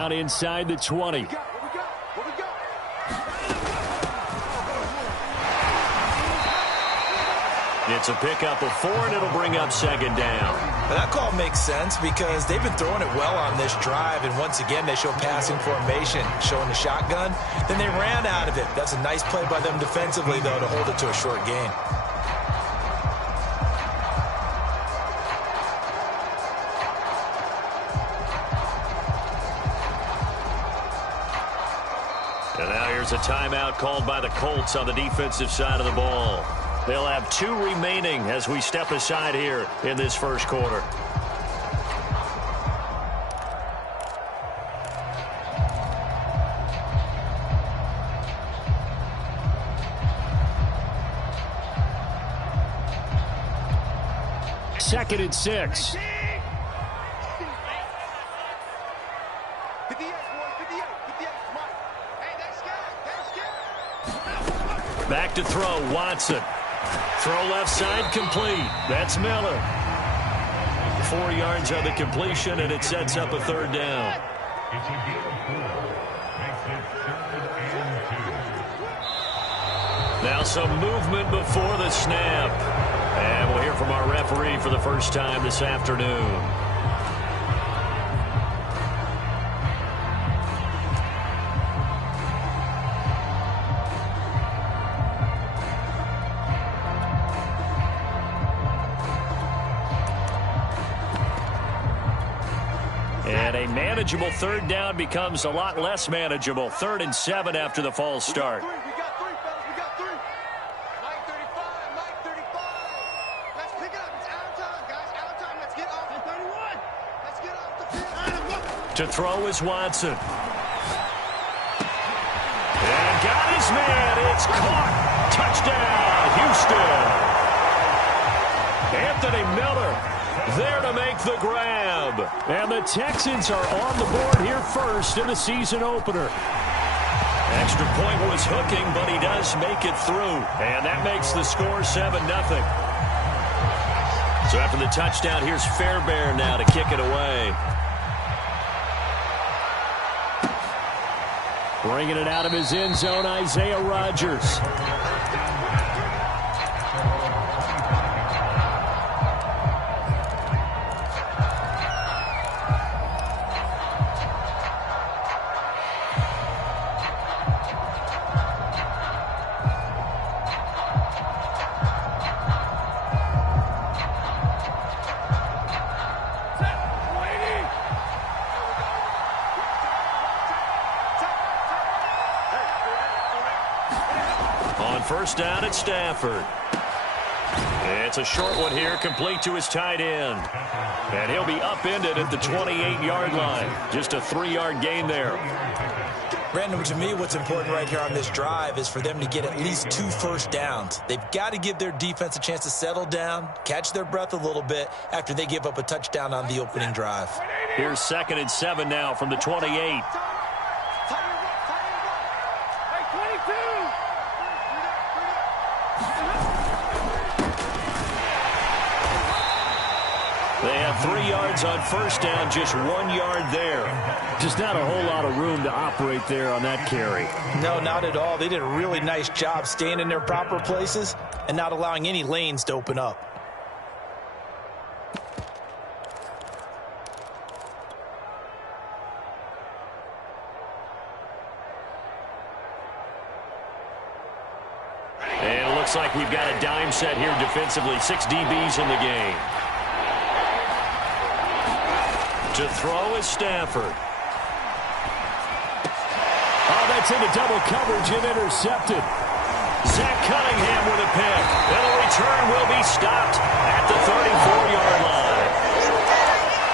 Out inside the 20. It's a pickup of 4, and it'll bring up second down. Well, that call makes sense because they've been throwing it well on this drive, and once again they show passing formation, showing the shotgun. Then they ran out of it. That's a nice play by them defensively, though, to hold it to a short gain. And now here's a timeout called by the Colts on the defensive side of the ball. They'll have 2 remaining as we step aside here in this first quarter. Second and 6. Back to throw, Watson. Throw left side, complete. That's Miller. 4 yards on the completion, and it sets up a third down. Now some movement before the snap. And we'll hear from our referee for the first time this afternoon. And a manageable third down becomes a lot less manageable. 3rd and 7 after the false start. We got 3, fellas. We got 3. Mike 35. Mike 35. Let's pick it up. It's out of time, guys. Out of time. Let's get off the 31. Let's get off the field. To throw is Watson. And got his man. It's caught. Touchdown, Houston. Anthony Miller there to make the grab. And the Texans are on the board here first in the season opener. Extra point was hooking, but he does make it through. And that makes the score 7-0. So after the touchdown, here's Fairbairn now to kick it away. Bringing it out of his end zone, Isaiah Rodgers. First down at Stafford. It's a short one here, complete to his tight end. And he'll be upended at the 28-yard line. Just a 3-yard gain there. Brandon, to me, what's important right here on this drive is for them to get at least 2 first downs. They've got to give their defense a chance to settle down, catch their breath a little bit after they give up a touchdown on the opening drive. Here's 2nd and 7 now from the 28. They have 3 yards on first down, just 1 yard there. Just not a whole lot of room to operate there on that carry. No, not at all. They did a really nice job staying in their proper places and not allowing any lanes to open up. And it looks like we've got a dime set here defensively. 6 DBs in the game. To throw is Stafford. Oh, that's into double coverage and intercepted. Zach Cunningham with a pick. And the return will be stopped at the 34-yard line.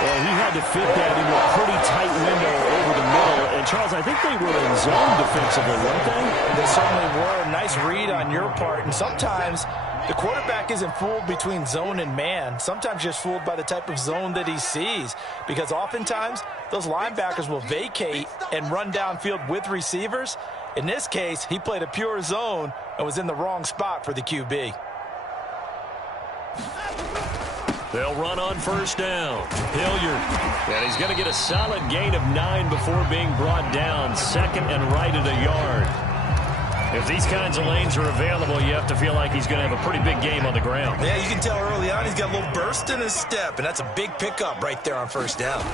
Well, he had to fit that into a pretty tight window over the middle. And, Charles, I think they were in zone defensively, weren't they? They certainly were. Nice read on your part. And sometimes the quarterback isn't fooled between zone and man. Sometimes just fooled by the type of zone that he sees. Because oftentimes, those linebackers will vacate and run downfield with receivers. In this case, he played a pure zone and was in the wrong spot for the QB. They'll run on first down. Hilliard. And he's going to get a solid gain of 9 before being brought down. Second and right at a yard. If these kinds of lanes are available, you have to feel like he's going to have a pretty big game on the ground. Yeah, you can tell early on he's got a little burst in his step, and that's a big pickup right there on first down.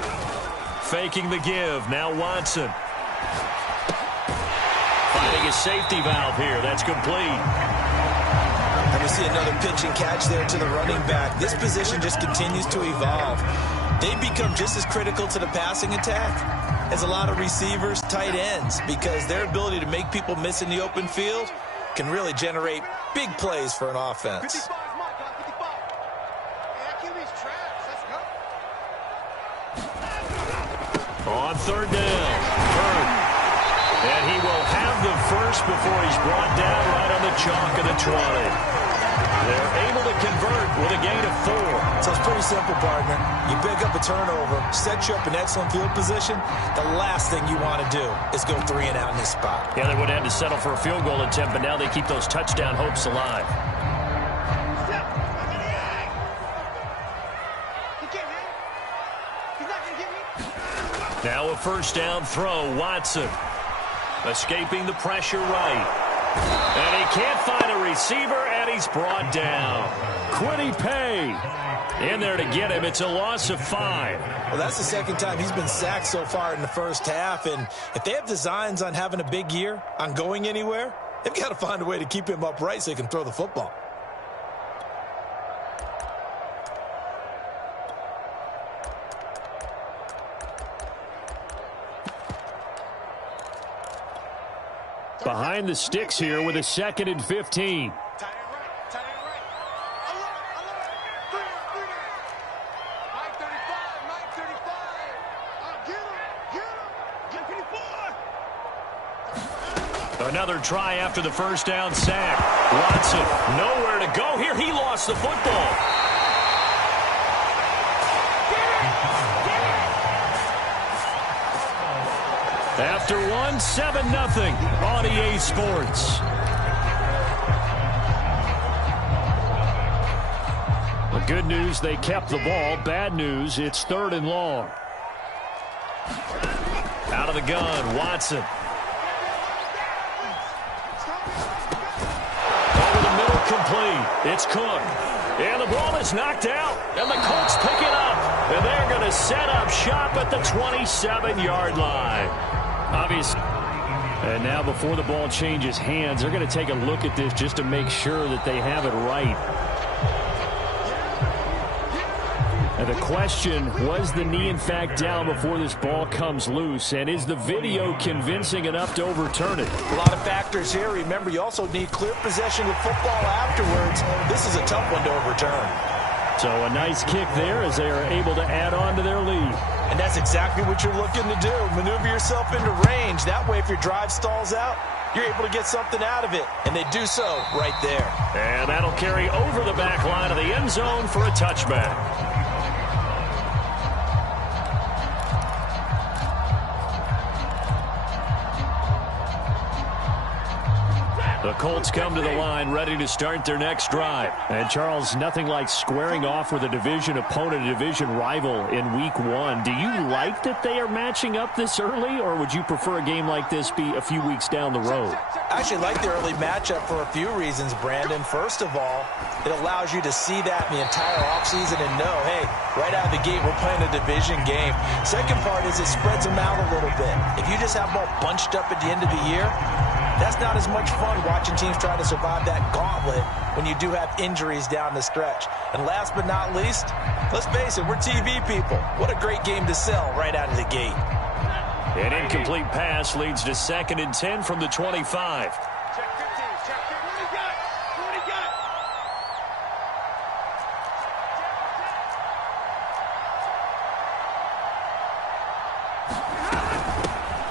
Faking the give. Now Watson. Finding a safety valve here. That's complete. And we see another pitch and catch there to the running back. This position just continues to evolve. They become just as critical to the passing attack as a lot of receivers, tight ends, because their ability to make people miss in the open field can really generate big plays for an offense. 55 is my guy, 55. Hey, that QB's trash. Let's go. On third down. Bird. And he will have the first before he's brought down right on the chalk of the 20. They're able to convert with a gain of 4. So it's pretty simple, partner. You pick up a turnover, set you up in excellent field position. The last thing you want to do is go 3 and out in this spot. Yeah, they would have had to settle for a field goal attempt, but now they keep those touchdown hopes alive. Now a first down throw. Watson escaping the pressure right. And he can't find a receiver, and he's brought down. Quiddy Pay in there to get him. It's a loss of 5. Well, that's the second time he's been sacked so far in the first half. And if they have designs on having a big year, on going anywhere, they've got to find a way to keep him upright so he can throw the football. Behind the sticks here with a 2nd and 15. Tight end right. Alert. Three down. Mike 35. Get him. Get 54. Another try after the first down sack. Watson, nowhere to go here. He lost the football. After 1, 7-0 on EA Sports. The good news, they kept the ball. Bad news, it's 3rd and long. Out of the gun, Watson. Over the middle, complete. It's Cook. And the ball is knocked out. And the Colts pick it up. And they're going to set up shop at the 27-yard line. Obvious. And now before the ball changes hands, they're going to take a look at this just to make sure that they have it right. And the question, was the knee in fact down before this ball comes loose? And is the video convincing enough to overturn it? A lot of factors here. Remember, you also need clear possession of football afterwards. This is a tough one to overturn. So a nice kick there as they are able to add on to their lead. And that's exactly what you're looking to do. Maneuver yourself into range. That way, if your drive stalls out, you're able to get something out of it. And they do so right there. And that'll carry over the back line of the end zone for a touchback. The Colts come to the line ready to start their next drive. And, Charles, nothing like squaring off with a division opponent, a division rival in Week 1. Do you like that they are matching up this early, or would you prefer a game like this be a few weeks down the road? I actually like the early matchup for a few reasons, Brandon. First of all, it allows you to see that in the entire offseason and know, hey, right out of the gate, we're playing a division game. Second part is it spreads them out a little bit. If you just have them all bunched up at the end of the year, that's not as much fun watching teams try to survive that gauntlet when you do have injuries down the stretch. And last but not least, let's face it, we're TV people. What a great game to sell right out of the gate. An incomplete pass leads to 2nd and 10 from the 25. Check 15. Check 15. What do you got? What do you got?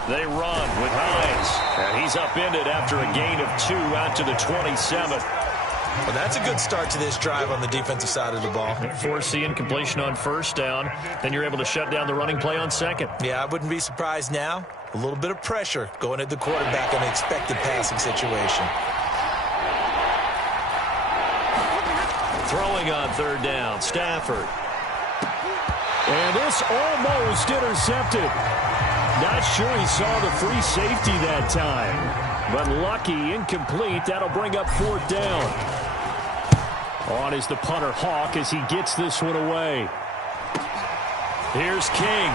They run with Hines. And he's upended after a gain of 2 out to the 27. Well, that's a good start to this drive on the defensive side of the ball. Force the incompletion on first down. Then you're able to shut down the running play on second. Yeah, I wouldn't be surprised now. A little bit of pressure going at the quarterback in an expected passing situation. Throwing on third down, Stafford. And this almost intercepted. Not sure he saw the free safety that time. But lucky, incomplete. That'll bring up fourth down. On is the punter, Hawk, as he gets this one away. Here's King.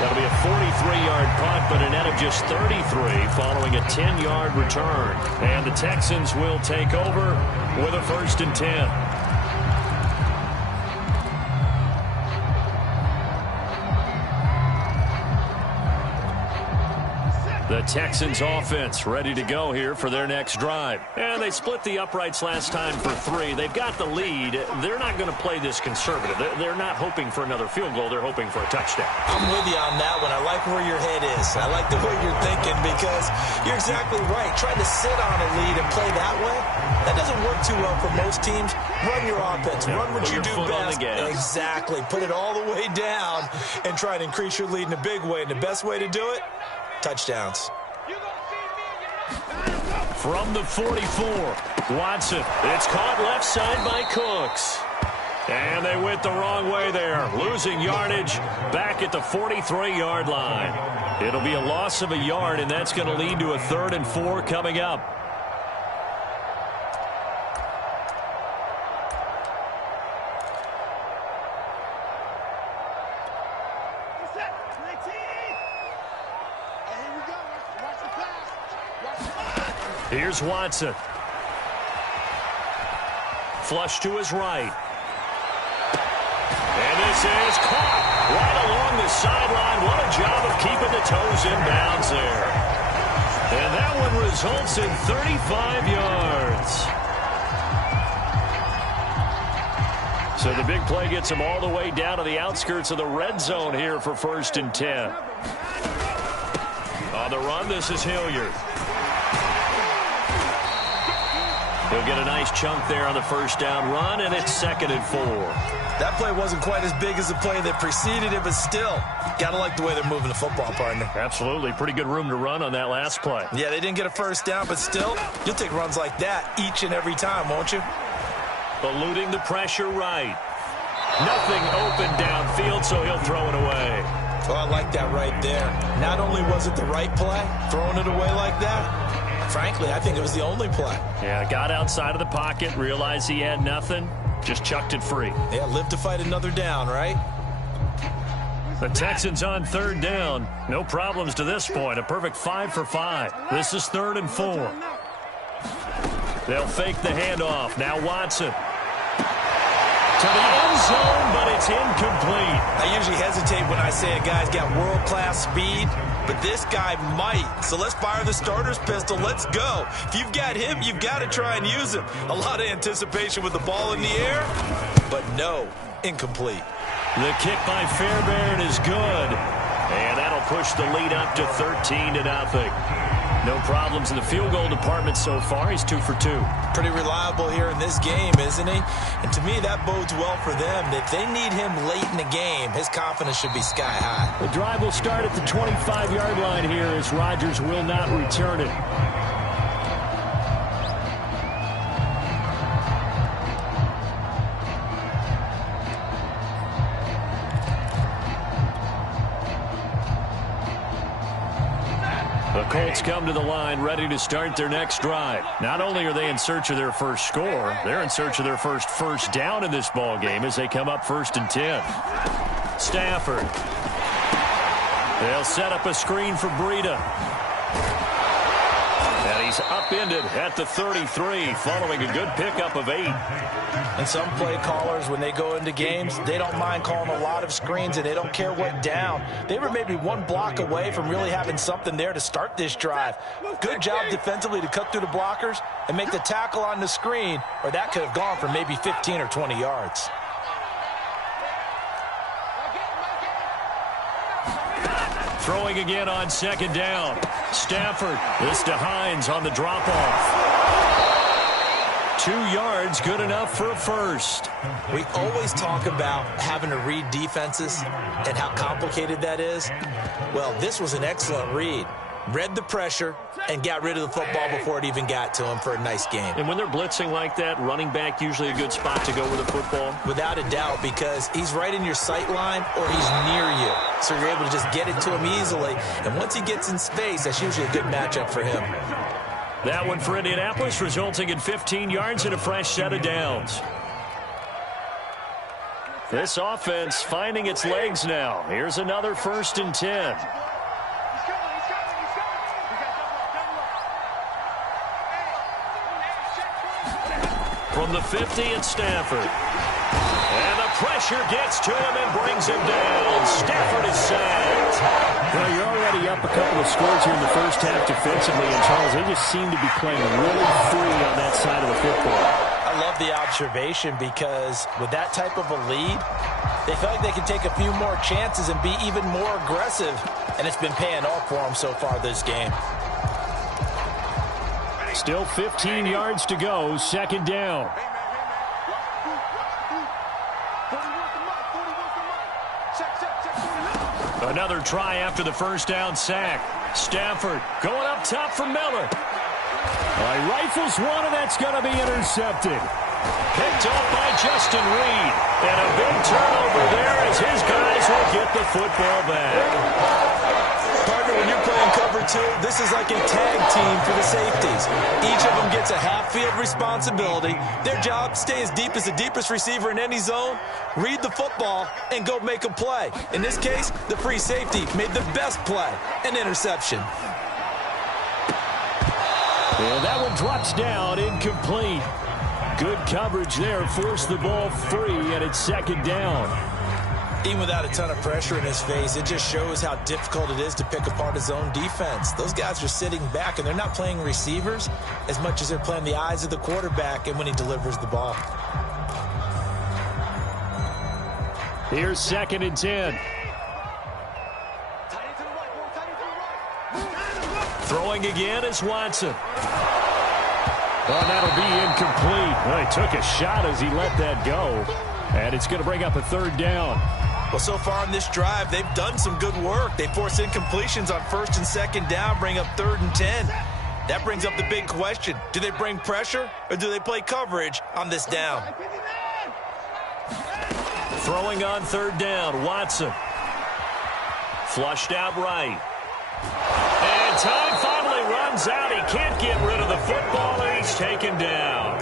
That'll be a 43-yard punt, but a net of just 33 following a 10-yard return. And the Texans will take over with a 1st and 10. The Texans offense ready to go here for their next drive. And they split the uprights last time for 3. They've got the lead. They're not going to play this conservative. They're not hoping for another field goal. They're hoping for a touchdown. I'm with you on that one. I like where your head is. I like the way you're thinking because you're exactly right. Trying to sit on a lead and play that way, that doesn't work too well for most teams. Run your offense. Run what you do best. Exactly. Put it all the way down and try to increase your lead in a big way. And the best way to do it, touchdowns. From the 44, Watson. It's caught left side by Cooks. And they went the wrong way there, losing yardage back at the 43-yard line. It'll be a loss of a yard, and that's going to lead to a 3rd and 4 coming up. Here's Watson. Flush to his right. And this is caught right along the sideline. What a job of keeping the toes in bounds there. And that one results in 35 yards. So the big play gets him all the way down to the outskirts of the red zone here for 1st and 10. On the run, this is Hilliard. He'll get a nice chunk there on the 1st down run, and it's 2nd and 4. That play wasn't quite as big as the play that preceded it, but still, gotta like the way they're moving the football, partner. Absolutely. Pretty good room to run on that last play. Yeah, they didn't get a 1st down, but still, you'll take runs like that each and every time, won't you? Eluding the pressure right. Nothing open downfield, so he'll throw it away. Well, I like that right there. Not only was it the right play, throwing it away like that, frankly, I think it was the only play. Yeah, got outside of the pocket, realized he had nothing, just chucked it free. Yeah, live to fight another down, right? The Texans on 3rd down. No problems to this point. A perfect 5 for 5. This is 3rd and 4. They'll fake the handoff. Now Watson. To the end zone, but it's incomplete. I usually hesitate when I say a guy's got world-class speed, but this guy might. So let's fire the starter's pistol. Let's go. If you've got him, you've got to try and use him. A lot of anticipation with the ball in the air, but no, incomplete. The kick by Fairbairn is good, and that'll push the lead up to 13-0. No problems in the field goal department so far. He's 2 for 2. Pretty reliable here in this game, isn't he? And to me, that bodes well for them. If they need him late in the game, his confidence should be sky high. The drive will start at the 25-yard line here as Rodgers will not return it. The Colts come to the line ready to start their next drive. Not only are they in search of their first score, they're in search of their first down in this ball game as they come up 1st and 10. Stafford. They'll set up a screen for Breida. And he's upended at the 33 following a good pickup of 8. And some play callers, when they go into games, they don't mind calling a lot of screens, and they don't care what down. They were maybe one block away from really having something there to start this drive. Good job defensively to cut through the blockers and make the tackle on the screen, or that could have gone for maybe 15 or 20 yards. Throwing again on 2nd down. Stafford. This to Hines on the drop-off. 2 yards, good enough for a first. We always talk about having to read defenses and how complicated that is. Well, this was an excellent read. read the pressure, and got rid of the football before it even got to him for a nice game. And when they're blitzing like that, running back usually a good spot to go with the football? Without a doubt, because he's right in your sight line or he's near you. So you're able to just get it to him easily. And once he gets in space, that's usually a good matchup for him. That one for Indianapolis, resulting in 15 yards and a fresh set of downs. This offense finding its legs now. Here's another 1st and 10. From the 50 at Stafford. And the pressure gets to him and brings him down. Stafford is sacked. Well, you're already up a couple of scores here in the first half defensively, and Charles, they just seem to be playing really free on that side of the football. I love the observation because with that type of a lead, they feel like they can take a few more chances and be even more aggressive, and it's been paying off for them so far this game. Still 15 yards to go, 2nd down. Another try after the 1st down sack. Stafford going up top for Miller. He rifles one, and that's going to be intercepted. Picked up by Justin Reed. And a big turnover there as his guys will get the football back. Partner, when you're playing cover 2, this is like a tag team for the safeties. Each of them gets a half-field responsibility. Their job, stay as deep as the deepest receiver in any zone, read the football, and go make a play. In this case, the free safety made the best play, an interception. And that one drops down, incomplete. Good coverage there, forced the ball free, and it's 2nd down. Even without a ton of pressure in his face, it just shows how difficult it is to pick apart his own defense. Those guys are sitting back, and they're not playing receivers as much as they're playing the eyes of the quarterback and when he delivers the ball. Here's 2nd and 10. Throwing again is Watson. Well, that'll be incomplete. Well, he took a shot as he let that go. And it's going to bring up a 3rd down. Well, so far on this drive, they've done some good work. They forced incompletions on 1st and 2nd down, bring up 3rd and 10. That brings up the big question. Do they bring pressure or do they play coverage on this down? Throwing on 3rd down, Watson. Flushed out right. And time finally runs out. He can't get rid of the football, and he's taken down.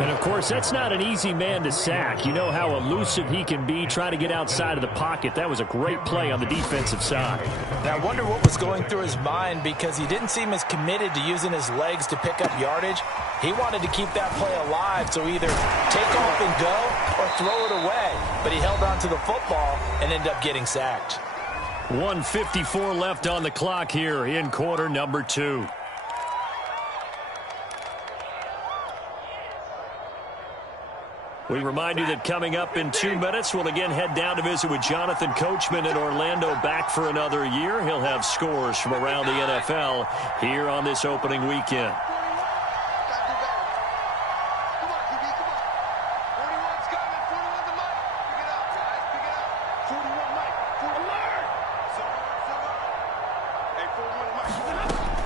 And, of course, that's not an easy man to sack. You know how elusive he can be, trying to get outside of the pocket. That was a great play on the defensive side. Now, I wonder what was going through his mind because he didn't seem as committed to using his legs to pick up yardage. He wanted to keep that play alive, so either take off and go or throw it away. But he held on to the football and ended up getting sacked. 1:54 left on the clock here in quarter number 2. We remind you that coming up in 2 minutes, we'll again head down to visit with Jonathan Coachman in Orlando, back for another year. He'll have scores from around the NFL here on this opening weekend.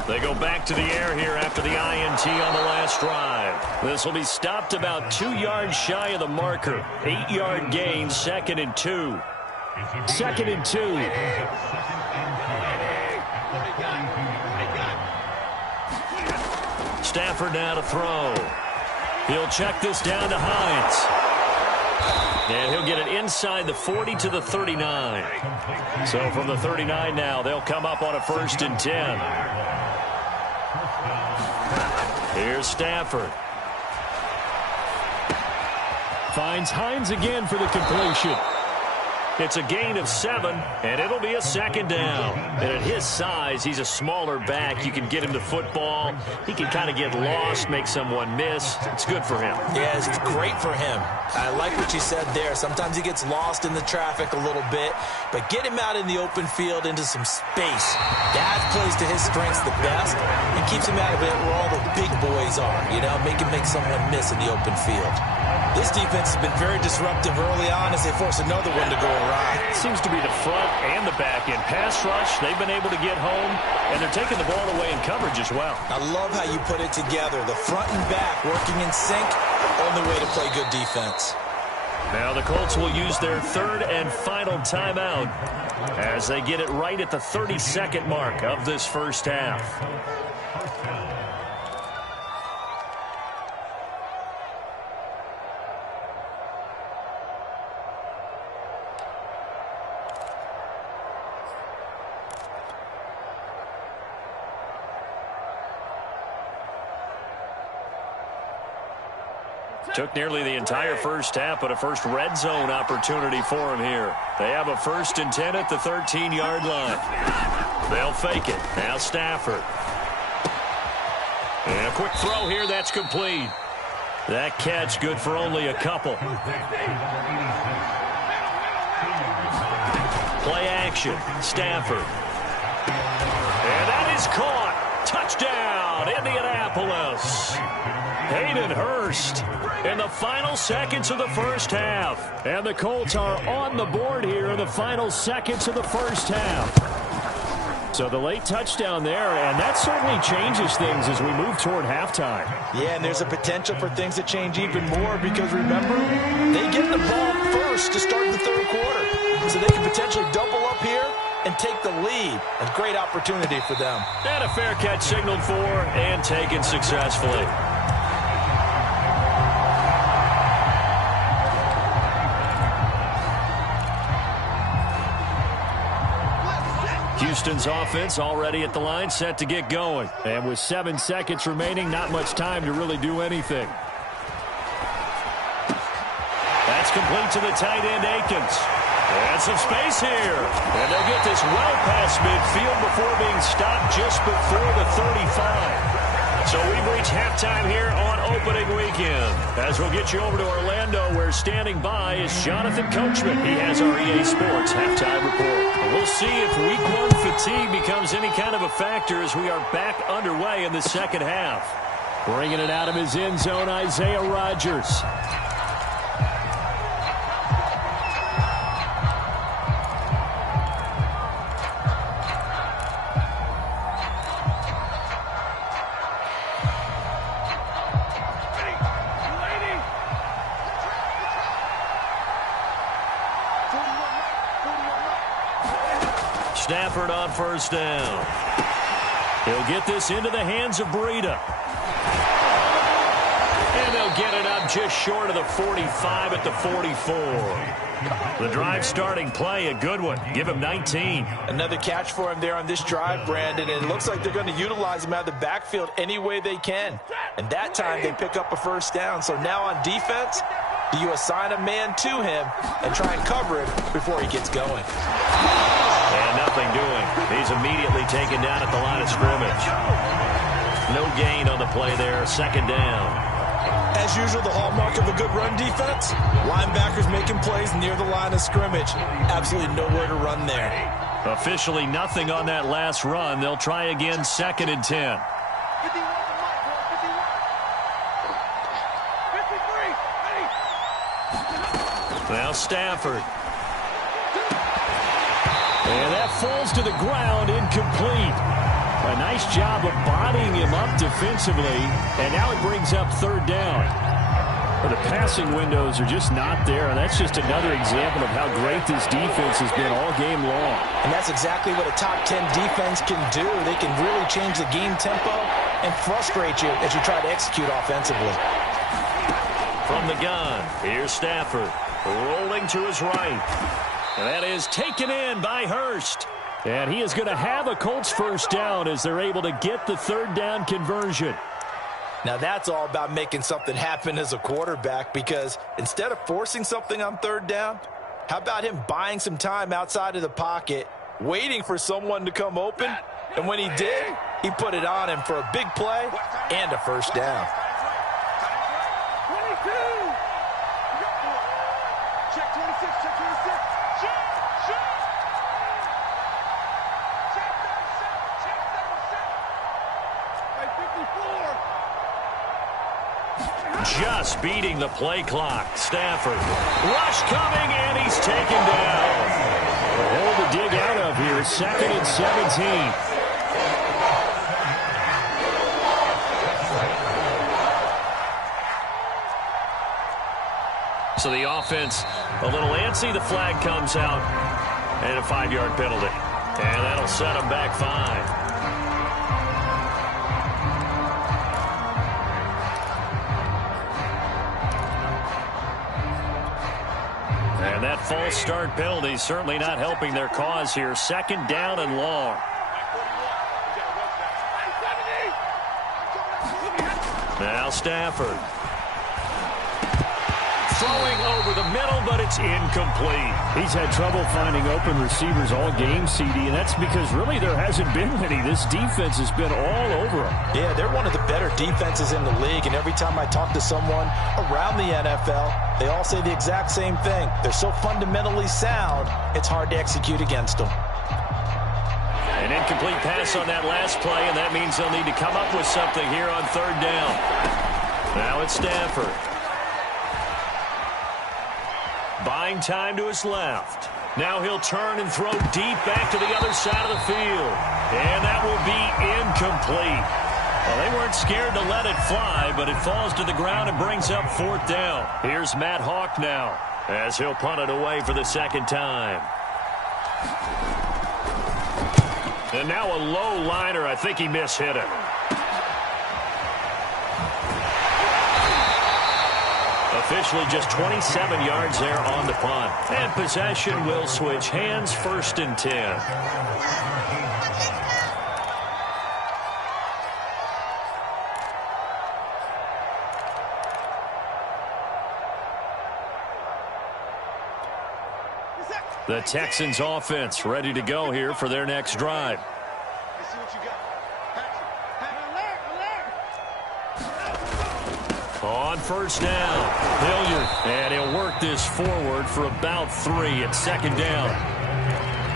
They go back to the air here after the INT on the last drive. This will be stopped about 2 yards shy of the marker. 8-yard gain, 2nd and 2. 2nd and 2. Stafford now to throw. He'll check this down to Hines. And he'll get it inside the 40 to the 39. So from the 39 now, they'll come up on a 1st and 10. Here's Stafford. Finds Hines again for the completion. It's a gain of 7, and it'll be a 2nd down. And at his size, he's a smaller back. You can get him the football. He can kind of get lost, make someone miss. It's good for him. Yeah, it's great for him. I like what you said there. Sometimes he gets lost in the traffic a little bit, but get him out in the open field into some space. That plays to his strengths the best and keeps him out of it where all the big boys are, you know, make someone miss in the open field. This defense has been very disruptive early on as they force another one to go awry. Seems to be the front and the back end. Pass rush, they've been able to get home, and they're taking the ball away in coverage as well. I love how you put it together. The front and back working in sync, only way to play good defense. Now the Colts will use their third and final timeout as they get it right at the 32nd mark of this first half. Took nearly the entire first half, but a first red zone opportunity for him here. They have a 1st and 10 at the 13-yard line. They'll fake it. Now Stafford. And a quick throw here. That's complete. That catch good for only a couple. Play action. Stafford. And that is caught. Touchdown, Indianapolis. Hayden Hurst in the final seconds of the first half. And the Colts are on the board here in the final seconds of the first half. So the late touchdown there, and that certainly changes things as we move toward halftime. Yeah, and there's a potential for things to change even more because, remember, they get the ball first to start the third quarter. So they can potentially double up here and take the lead. A great opportunity for them. And a fair catch signaled for and taken successfully. Houston's offense already at the line, set to get going. And with 7 seconds remaining, not much time to really do anything. That's complete to the tight end, Akins. And some space here. And they'll get this well past midfield before being stopped just before the 35. So we've reached halftime here on opening weekend. As we'll get you over to Orlando, where standing by is Jonathan Coachman. He has our EA Sports halftime report. We'll see if week 1 fatigue becomes any kind of a factor as we are back underway in the second half. Bringing it out of his end zone, Isaiah Rodgers. Stafford on first down. He'll get this into the hands of Breida. And they'll get it up just short of the 45 at the 44. The drive starting play, a good one. Give him 19. Another catch for him there on this drive, Brandon. And it looks like they're going to utilize him out of the backfield any way they can. And that time they pick up a first down. So now on defense, do you assign a man to him and try and cover him before he gets going? And nothing doing. He's immediately taken down at the line of scrimmage. No gain on the play there. Second down. As usual, the hallmark of a good run defense, linebackers making plays near the line of scrimmage. Absolutely nowhere to run there. Officially nothing on that last run. They'll try again, 2nd and 10. 53. Now Stafford. And that falls to the ground, incomplete. A nice job of bodying him up defensively, and now it brings up 3rd down. Well, the passing windows are just not there, and that's just another example of how great this defense has been all game long. And that's exactly what a top 10 defense can do. They can really change the game tempo and frustrate you as you try to execute offensively. From the gun, here's Stafford, rolling to his right. And that is taken in by Hurst. And he is going to have a Colts first down as they're able to get the 3rd down conversion. Now that's all about making something happen as a quarterback, because instead of forcing something on 3rd down, how about him buying some time outside of the pocket, waiting for someone to come open, and when he did, he put it on him for a big play and a first down. 22. Check 26, check 26. just beating the play clock. Stafford. Rush coming, and he's taken down. A hole to dig out of here. 2nd and 17. So the offense a little antsy. The flag comes out, and a 5-yard penalty. And that'll set them back 5. And that false start penalty certainly not helping their cause here. 2nd down and long. Now Stafford. Throwing over the middle, but it's incomplete. He's had trouble finding open receivers all game, CD, and that's because really there hasn't been many. This defense has been all over them. Yeah, they're one of the better defenses in the league, and every time I talk to someone around the NFL, they all say the exact same thing. They're so fundamentally sound, it's hard to execute against them. An incomplete pass on that last play, and that means they'll need to come up with something here on 3rd down. Now it's Stafford. Buying time to his left. Now he'll turn and throw deep back to the other side of the field. And that will be incomplete. Well, they weren't scared to let it fly, but it falls to the ground and brings up 4th down. Here's Matt Hawk now as he'll punt it away for the 2nd time. And now a low liner. I think he mishit it. Officially just 27 yards there on the punt. And possession will switch hands. 1st and 10. The Texans offense ready to go here for their next drive. Let's see what you got. On 1st down, Hilliard, and he'll work this forward for about 3 at 2nd down.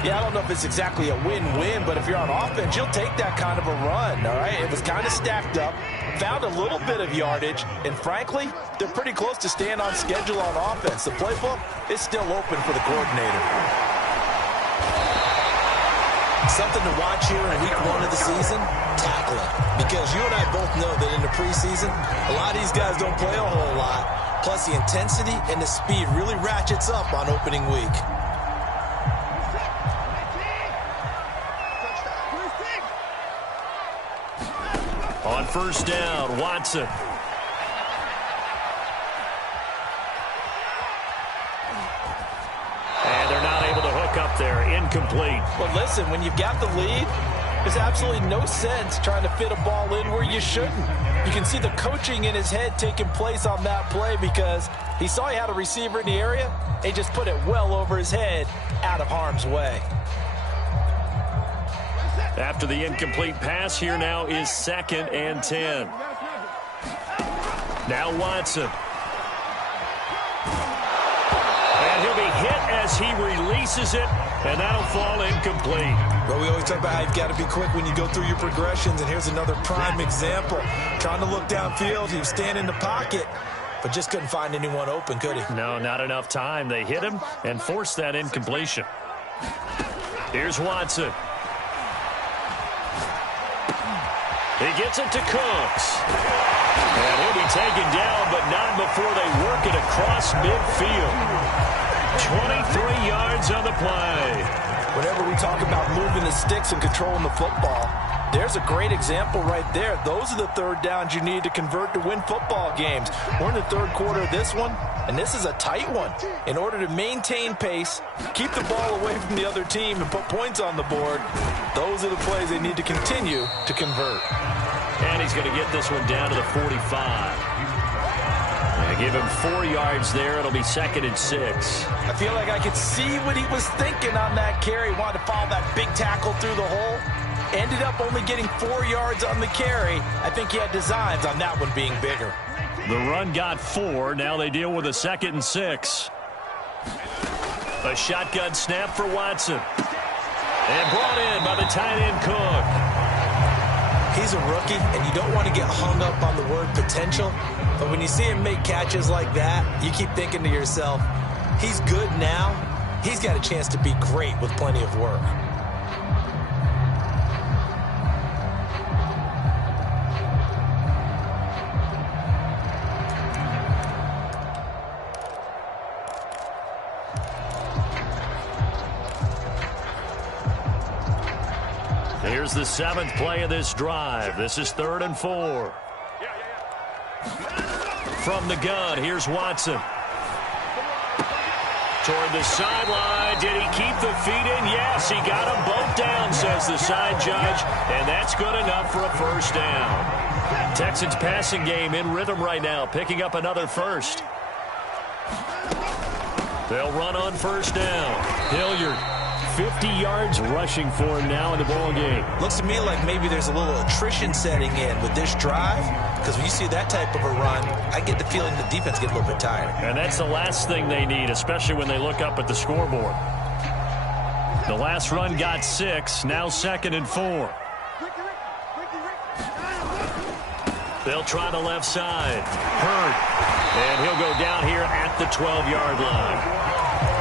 Yeah, I don't know if it's exactly a win-win, but if you're on offense, you'll take that kind of a run, all right? It was kind of stacked up, found a little bit of yardage, and frankly, they're pretty close to staying on schedule on offense. The playbook is still open for the coordinator. Something to watch here in week 1 of the season, tackling. Because you and I both know that in the preseason, a lot of these guys don't play a whole lot. Plus, the intensity and the speed really ratchets up on opening week. On 1st down, Watson. And they're not able to hook up there. Incomplete. Well, listen, when you've got the lead, there's absolutely no sense trying to fit a ball in where you shouldn't. You can see the coaching in his head taking place on that play because he saw he had a receiver in the area. He just put it well over his head, out of harm's way. After the incomplete pass, here now is 2nd and 10. Now Watson. And he'll be hit as he releases it, and that'll fall incomplete. But we always talk about how you've got to be quick when you go through your progressions, and here's another prime example. Trying to look downfield, he was standing in the pocket, but just couldn't find anyone open, could he? No, not enough time. They hit him and forced that incompletion. Here's Watson. He gets it to Cooks. And he'll be taken down, but not before they work it across midfield. 23 yards on the play. Whenever we talk about moving the sticks and controlling the football, there's a great example right there. Those are the 3rd downs you need to convert to win football games. We're in the 3rd quarter of this one, and this is a tight one. In order to maintain pace, keep the ball away from the other team, and put points on the board, those are the plays they need to continue to convert. And he's going to get this one down to the 45. And give him 4 yards there. It'll be 2nd and 6. I feel like I could see what he was thinking on that carry. Wanted to follow that big tackle through the hole. Ended up only getting 4 yards on the carry. I think he had designs on that one being bigger. The run got 4. Now they deal with a 2nd and 6. A shotgun snap for Watson. And brought in by the tight end Cook. He's a rookie, and you don't want to get hung up on the word potential. But when you see him make catches like that, you keep thinking to yourself, he's good now. He's got a chance to be great with plenty of work. Here's the 7th play of this drive. This is 3rd and 4. From the gun, here's Watson. Toward the sideline. Did he keep the feet in? Yes, he got them both down, says the side judge. And that's good enough for a first down. Texans passing game in rhythm right now, picking up another first. They'll run on first down. Hilliard. 50 yards rushing for him now in the ball game. Looks to me like maybe there's a little attrition setting in with this drive, because when you see that type of a run, I get the feeling the defense get a little bit tired. And that's the last thing they need, especially when they look up at the scoreboard. The last run got 6, now 2nd and 4. They'll try the left side. Hurd. And he'll go down here at the 12-yard line.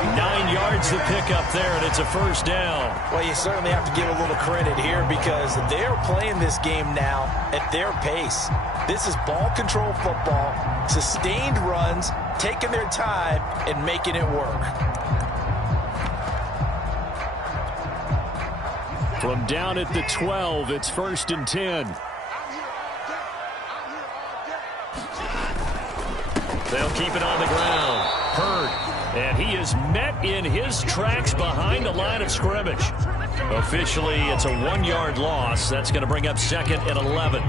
9 yards to pick up there, and it's a first down. Well, you certainly have to give a little credit here because they're playing this game now at their pace. This is ball control football, sustained runs, taking their time, and making it work. From down at the 12, it's 1st and 10. They'll keep it on the ground. Hurd. And he is met in his tracks behind the line of scrimmage. Officially, it's a 1-yard loss. That's going to bring up 2nd and 11.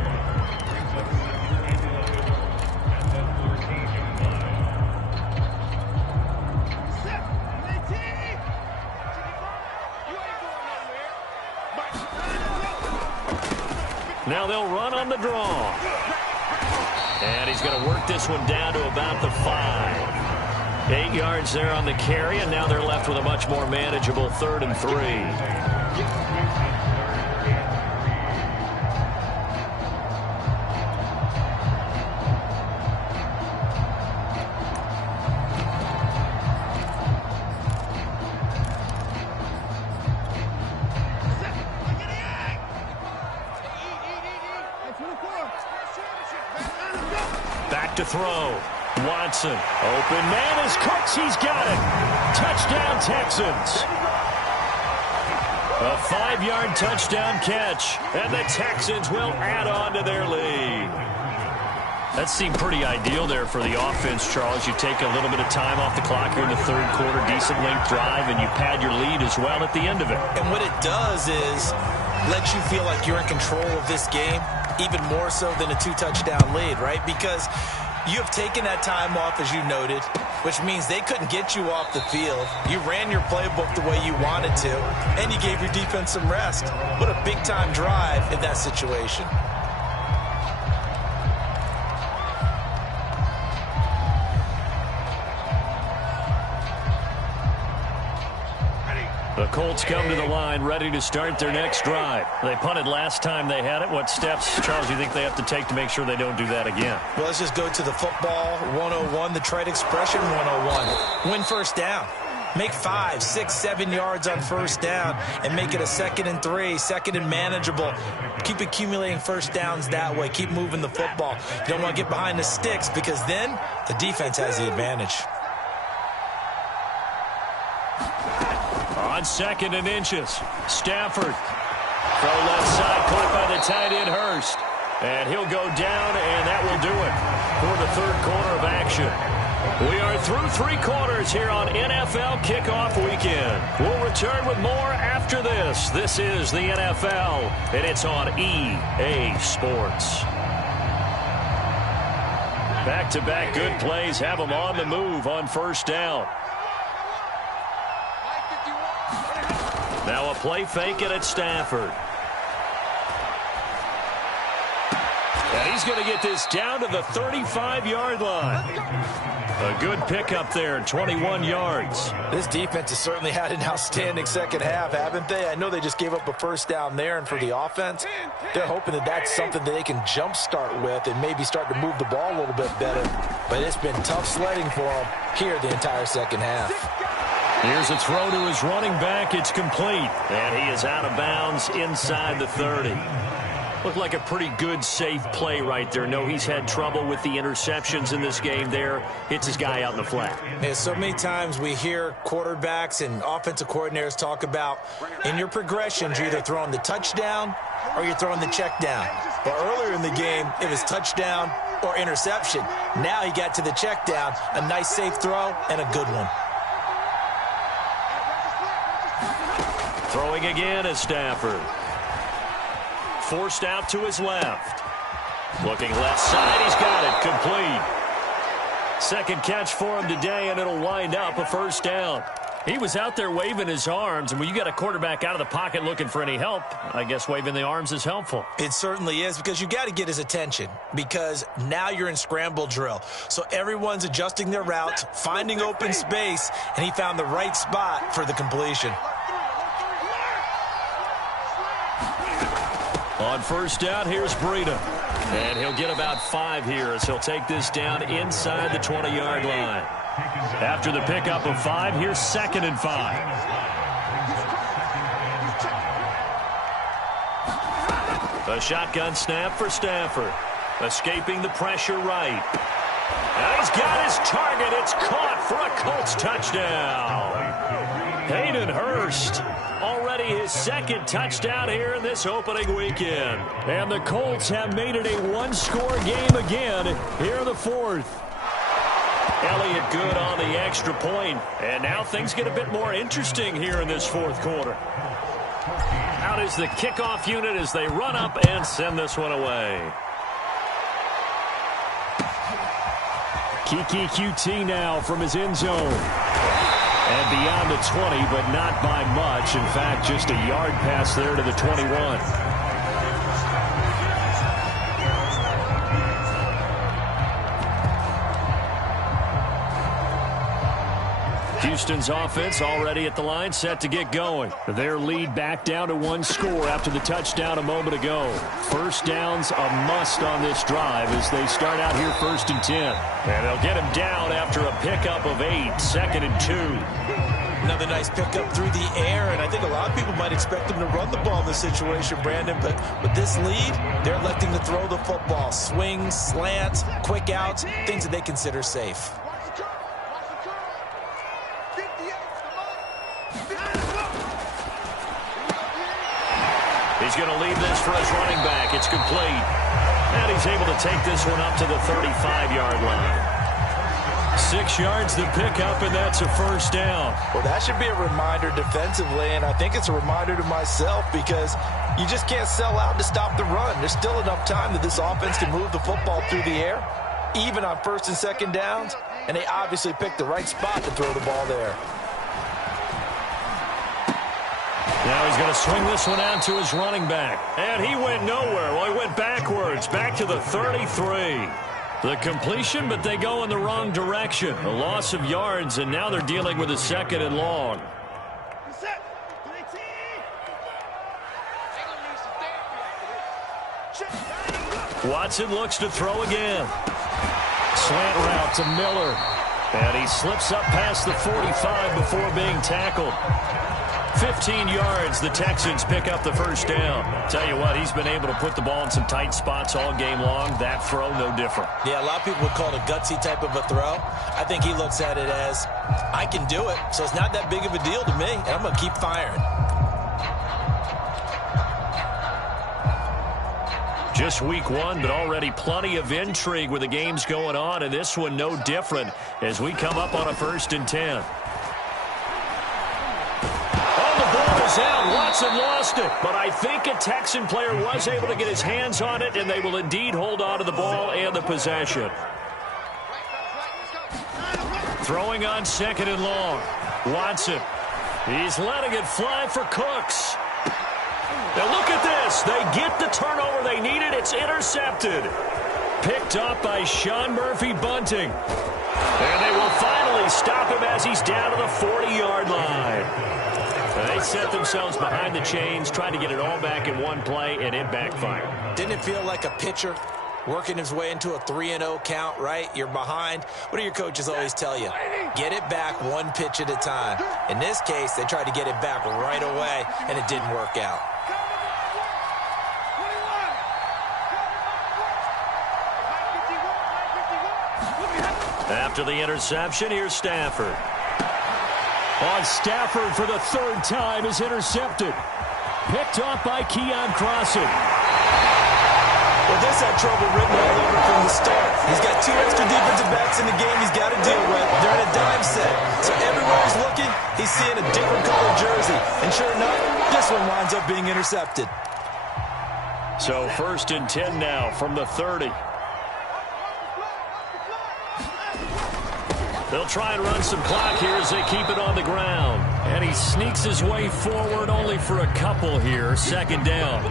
Now they'll run on the draw. And he's going to work this one down to about the 5. 8 yards there on the carry, and now they're left with a much more manageable 3rd and 3. Back to throw. Watson. Open man is Cooks. He's got it. Touchdown, Texans. A 5-yard touchdown catch. And the Texans will add on to their lead. That seemed pretty ideal there for the offense, Charles. You take a little bit of time off the clock here in the 3rd quarter, decent length drive, and you pad your lead as well at the end of it. And what it does is let you feel like you're in control of this game, even more so than a 2-touchdown lead, right? Because you have taken that time off, as you noted, which means they couldn't get you off the field. You ran your playbook the way you wanted to, and you gave your defense some rest. What a big-time drive in that situation. The Colts come to the line ready to start their next drive. They punted last time they had it. What steps, Charles, do you think they have to take to make sure they don't do that again? Well, let's just go to the football 101, the trade expression 101. Win first down. Make 5, 6, 7 yards on first down and make it a 2nd and 3, 2nd and manageable. Keep accumulating first downs that way. Keep moving the football. You don't want to get behind the sticks because then the defense has the advantage. On 2nd and inches, Stafford. Throw left side, caught by the tight end Hurst. And he'll go down, and that will do it for the 3rd quarter of action. We are through 3 quarters here on NFL Kickoff Weekend. We'll return with more after this. This is the NFL, and it's on EA Sports. Back-to-back good plays have them on the move on first down. Now a play fake it at Stafford. And he's going to get this down to the 35-yard line. A good pickup there, 21 yards. This defense has certainly had an outstanding second half, haven't they? I know they just gave up a first down there, and for the offense, they're hoping that that's something that they can jumpstart with and maybe start to move the ball a little bit better. But it's been tough sledding for them here the entire second half. Here's a throw to his running back. It's complete. And he is out of bounds inside the 30. Looked like a pretty good, safe play right there. No, he's had trouble with the interceptions in this game there. Hits his guy out in the flat. Yeah, so many times we hear quarterbacks and offensive coordinators talk about in your progressions, you're either throwing the touchdown or you're throwing the check down. But earlier in the game, it was touchdown or interception. Now he got to the check down, a nice safe throw, and a good one. Throwing again is Stafford. Forced out to his left. Looking left side, he's got it, complete. Second catch for him today, and it'll wind up a first down. He was out there waving his arms, and when you got a quarterback out of the pocket looking for any help, I guess waving the arms is helpful. It certainly is, because you got to get his attention, because now you're in scramble drill. So everyone's adjusting their routes, finding open space, and he found the right spot for the completion. On first down, here's Breida. And he'll get about 5 here as he'll take this down inside the 20-yard line. After the pickup of 5, here's 2nd and 5. A shotgun snap for Stafford. Escaping the pressure right. And he's got his target. It's caught for a Colts touchdown. Hayden Hurst. Already his 2nd touchdown here in this opening weekend. And the Colts have made it a one-score game again here in the 4th. Elliott good on the extra point. And now things get a bit more interesting here in this 4th quarter. Out is the kickoff unit as they run up and send this one away. Kiki QT now from his end zone. And beyond the 20, but not by much. In fact, just a yard pass there to the 21. Houston's offense already at the line, set to get going. Their lead back down to 1 score after the touchdown a moment ago. First down's a must on this drive as they start out here 1st and 10. And they'll get him down after a pickup of 8, 2nd and 2. Another nice pickup through the air, and I think a lot of people might expect them to run the ball in this situation, Brandon, but with this lead, they're electing to throw the football. Swings, slants, quick outs, things that they consider safe. He's going to leave this for his running back. It's complete. And he's able to take this one up to the 35-yard line. 6 yards to pick up, and that's a first down. Well, that should be a reminder defensively, and I think it's a reminder to myself because you just can't sell out to stop the run. There's still enough time that this offense can move the football through the air, even on 1st and 2nd downs, and they obviously picked the right spot to throw the ball there. Now he's going to swing this one out to his running back. And he went nowhere. Well, he went backwards, back to the 33. The completion, but they go in the wrong direction. A loss of yards, and now they're dealing with a 2nd and long. Watson looks to throw again. Slant route to Miller. And he slips up past the 45 before being tackled. 15 yards, the Texans pick up the first down. Tell you what, he's been able to put the ball in some tight spots all game long. That throw, no different. Yeah, a lot of people would call it a gutsy type of a throw. I think he looks at it as, I can do it, so it's not that big of a deal to me, and I'm going to keep firing. Just week 1, but already plenty of intrigue with the games going on, and this one no different as we come up on a 1st and 10. Out. Watson lost it, but I think a Texan player was able to get his hands on it, and they will indeed hold on to the ball and the possession. Throwing on 2nd and long. Watson. He's letting it fly for Cooks. And And look at this. They get the turnover they needed. It's intercepted. Picked up by Sean Murphy-Bunting. And they will finally stop him as he's down to the 40-yard line. They set themselves behind the chains, trying to get it all back in one play, and it backfired. Didn't it feel like a pitcher working his way into a 3-0 count, right? You're behind. What do your coaches always tell you? Get it back one pitch at a time. In this case, they tried to get it back right away, and it didn't work out. After the interception, here's Stafford. On Stafford for the third time is intercepted. Picked off by Keon Crossen. Well, this had trouble written all over from the start. He's got 2 extra defensive backs in the game he's got to deal with. They're in a dime set. So everywhere he's looking, he's seeing a different colored jersey. And sure enough, this one winds up being intercepted. So 1st and 10 now from the 30. They'll try and run some clock here as they keep it on the ground. And he sneaks his way forward only for a couple here. 2nd down.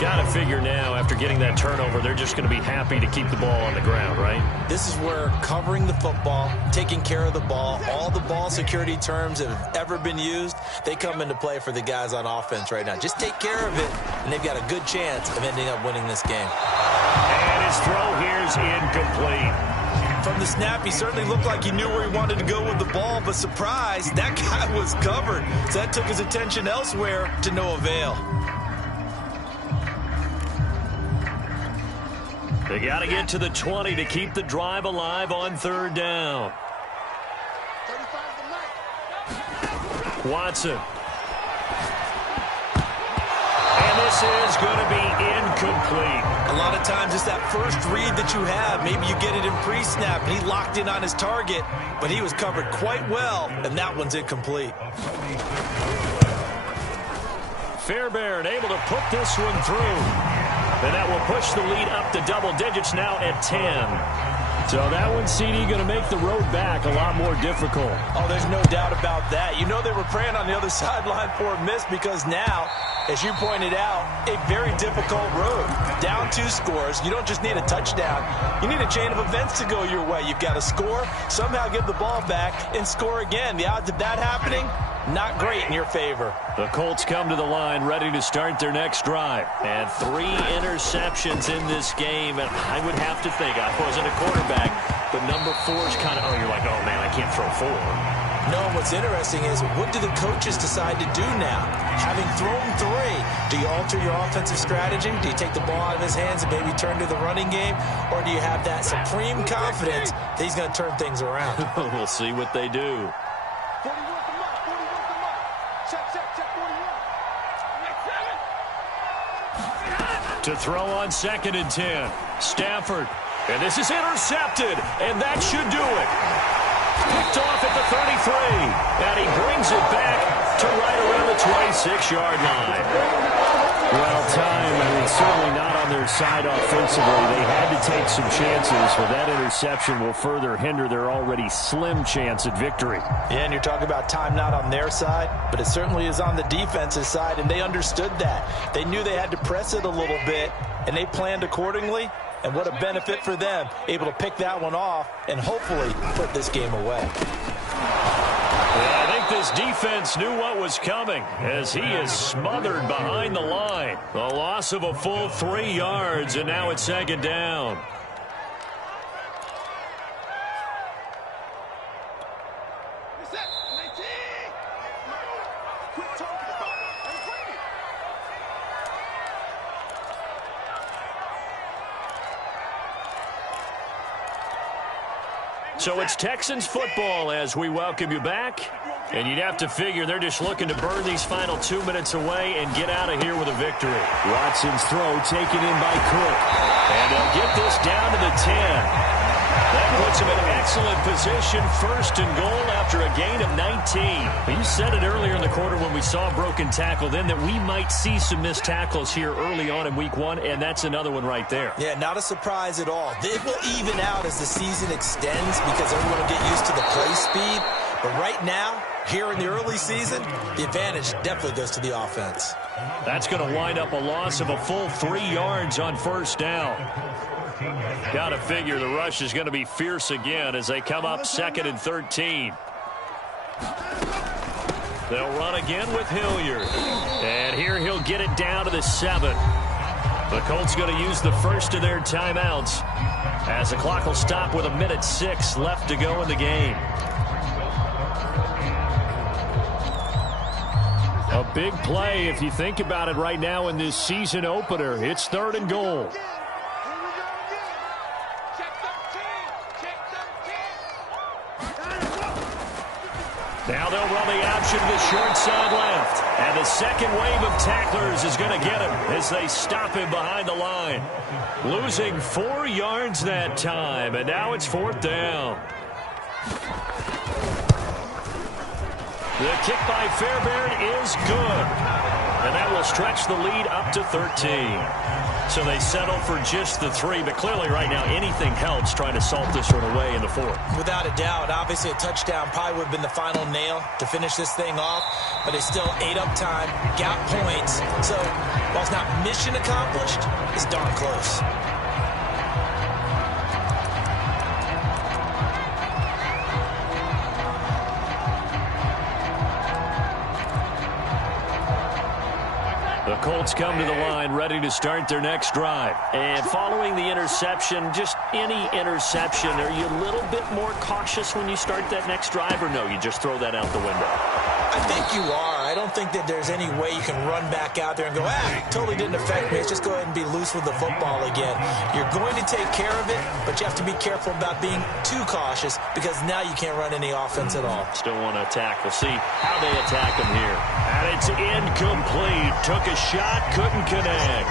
Got to figure now, after getting that turnover, they're just going to be happy to keep the ball on the ground, right? This is where covering the football, taking care of the ball, all the ball security terms that have ever been used, they come into play for the guys on offense right now. Just take care of it, and they've got a good chance of ending up winning this game. And his throw here is incomplete. From the snap, he certainly looked like he knew where he wanted to go with the ball, but surprise, that guy was covered. So that took his attention elsewhere to no avail. They got to get to the 20 to keep the drive alive on 3rd down. Watson. And this is going to be incomplete. A lot of times it's that first read that you have. Maybe you get it in pre-snap, and he locked in on his target, but he was covered quite well, and that one's incomplete. Fairbairn able to put this one through. And that will push the lead up to double digits now at 10. So that one, CD, going to make the road back a lot more difficult. Oh, there's no doubt about that. You know they were praying on the other sideline for a miss because now, as you pointed out, a very difficult road. Down 2 scores. You don't just need a touchdown. You need a chain of events to go your way. You've got to score, somehow give the ball back, and score again. The odds of that happening, not great in your favor. The Colts come to the line ready to start their next drive. And 3 interceptions in this game. And I would have to think, I wasn't a quarterback, but number 4 is kind of, you're like, oh, man, I can't throw 4. No, what's interesting is what do the coaches decide to do now? Having thrown 3, do you alter your offensive strategy? Do you take the ball out of his hands and maybe turn to the running game? Or do you have that supreme confidence that he's going to turn things around? We'll see what they do. To throw on 2nd and 10. Stafford. And this is intercepted. And that should do it. Picked off at the 33. And he brings it back to right around the 26-yard line. Well, time, certainly not on their side offensively. They had to take some chances, but that interception will further hinder their already slim chance at victory. Yeah, and you're talking about time not on their side, but it certainly is on the defensive side, and they understood that. They knew they had to press it a little bit, and they planned accordingly, and what a benefit for them, able to pick that one off and hopefully put this game away. I think this defense knew what was coming as he is smothered behind the line. The loss of a full 3 yards, and now it's 2nd down. So it's Texans football as we welcome you back. And you'd have to figure they're just looking to burn these final 2 minutes away and get out of here with a victory. Watson's throw taken in by Cook. And they'll get this down to the 10. That puts him in excellent position, 1st and goal after a gain of 19. You said it earlier in the quarter when we saw a broken tackle then that we might see some missed tackles here early on in week 1, and that's another one right there. Yeah, not a surprise at all. It will even out as the season extends because everyone will get used to the play speed. But right now, here in the early season, the advantage definitely goes to the offense. That's going to wind up a loss of a full 3 yards on first down. Got to figure the rush is going to be fierce again as they come up 2nd and 13. They'll run again with Hilliard. And here he'll get it down to the 7. The Colts going to use the first of their timeouts as the clock will stop with 1:06 left to go in the game. A big play if you think about it right now in this season opener. It's 3rd and goal. Now they'll run the option to the short side left. And the second wave of tacklers is going to get him as they stop him behind the line. Losing 4 yards that time, and now it's 4th down. The kick by Fairbairn is good. And that will stretch the lead up to 13. So they settle for just the 3, but clearly right now anything helps trying to salt this one away in the 4th. Without a doubt, obviously a touchdown probably would have been the final nail to finish this thing off, but it's still ate up time, got points. So while it's not mission accomplished, it's darn close. The Colts come to the line ready to start their next drive. And following the interception, just any interception, are you a little bit more cautious when you start that next drive, or no, you just throw that out the window? I think you are. I don't think that there's any way you can run back out there and go, totally didn't affect me. Let's just go ahead and be loose with the football again. You're going to take care of it, but you have to be careful about being too cautious because now you can't run any offense at all. Still want to attack. We'll see how they attack them here. And it's incomplete. Took a shot, couldn't connect.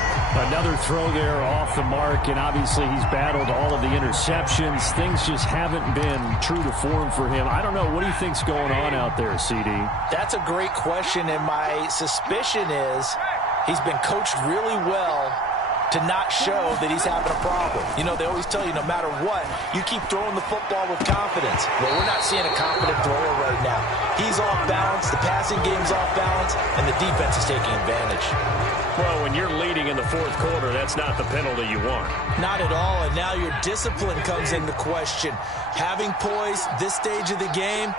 Another throw there off the mark, and obviously he's battled all of the interceptions. Things just haven't been true to form for him. I don't know. What do you think's going on out there, CD? That's a great question, and my suspicion is he's been coached really well to not show that he's having a problem. You know, they always tell you no matter what, you keep throwing the football with confidence. Well, we're not seeing a confident thrower right now. He's off balance, the passing game's off balance, and the defense is taking advantage. Well, when you're leading in the 4th quarter, that's not the penalty you want. Not at all, and now your discipline comes into question. Having poise this stage of the game,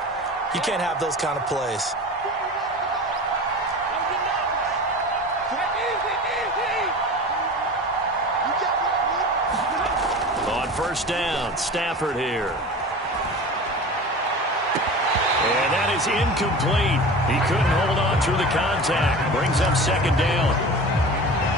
you can't have those kind of plays. On first down, Stafford here. And that is incomplete. He couldn't hold on through the contact. Brings up 2nd down.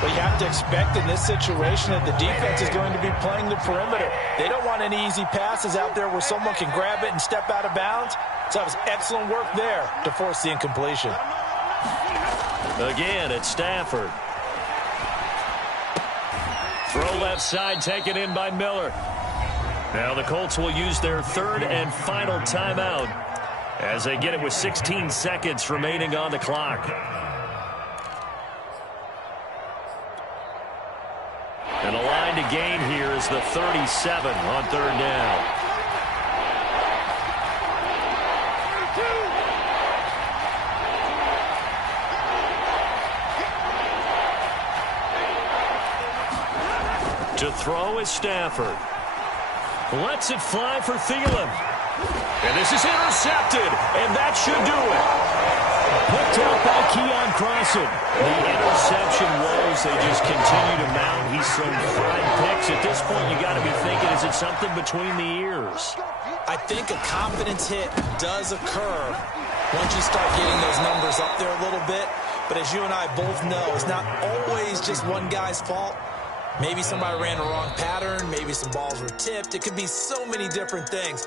But you have to expect in this situation that the defense is going to be playing the perimeter. They don't want any easy passes out there where someone can grab it and step out of bounds. So that was excellent work there to force the incompletion. Again, it's Stafford. Throw left side, taken in by Miller. Now the Colts will use their 3rd and final timeout as they get it with 16 seconds remaining on the clock. And the line to gain here is the 37 on 3rd down. To throw is Stafford. Lets it fly for Thielen. And this is intercepted, and that should do it. Picked up by Keon Crossan. The interception woes, they just continue to mount. He's thrown 5 picks. At this point, you got to be thinking, is it something between the ears? I think a confidence hit does occur once you start getting those numbers up there a little bit. But as you and I both know, it's not always just one guy's fault. Maybe somebody ran a wrong pattern. Maybe some balls were tipped. It could be so many different things.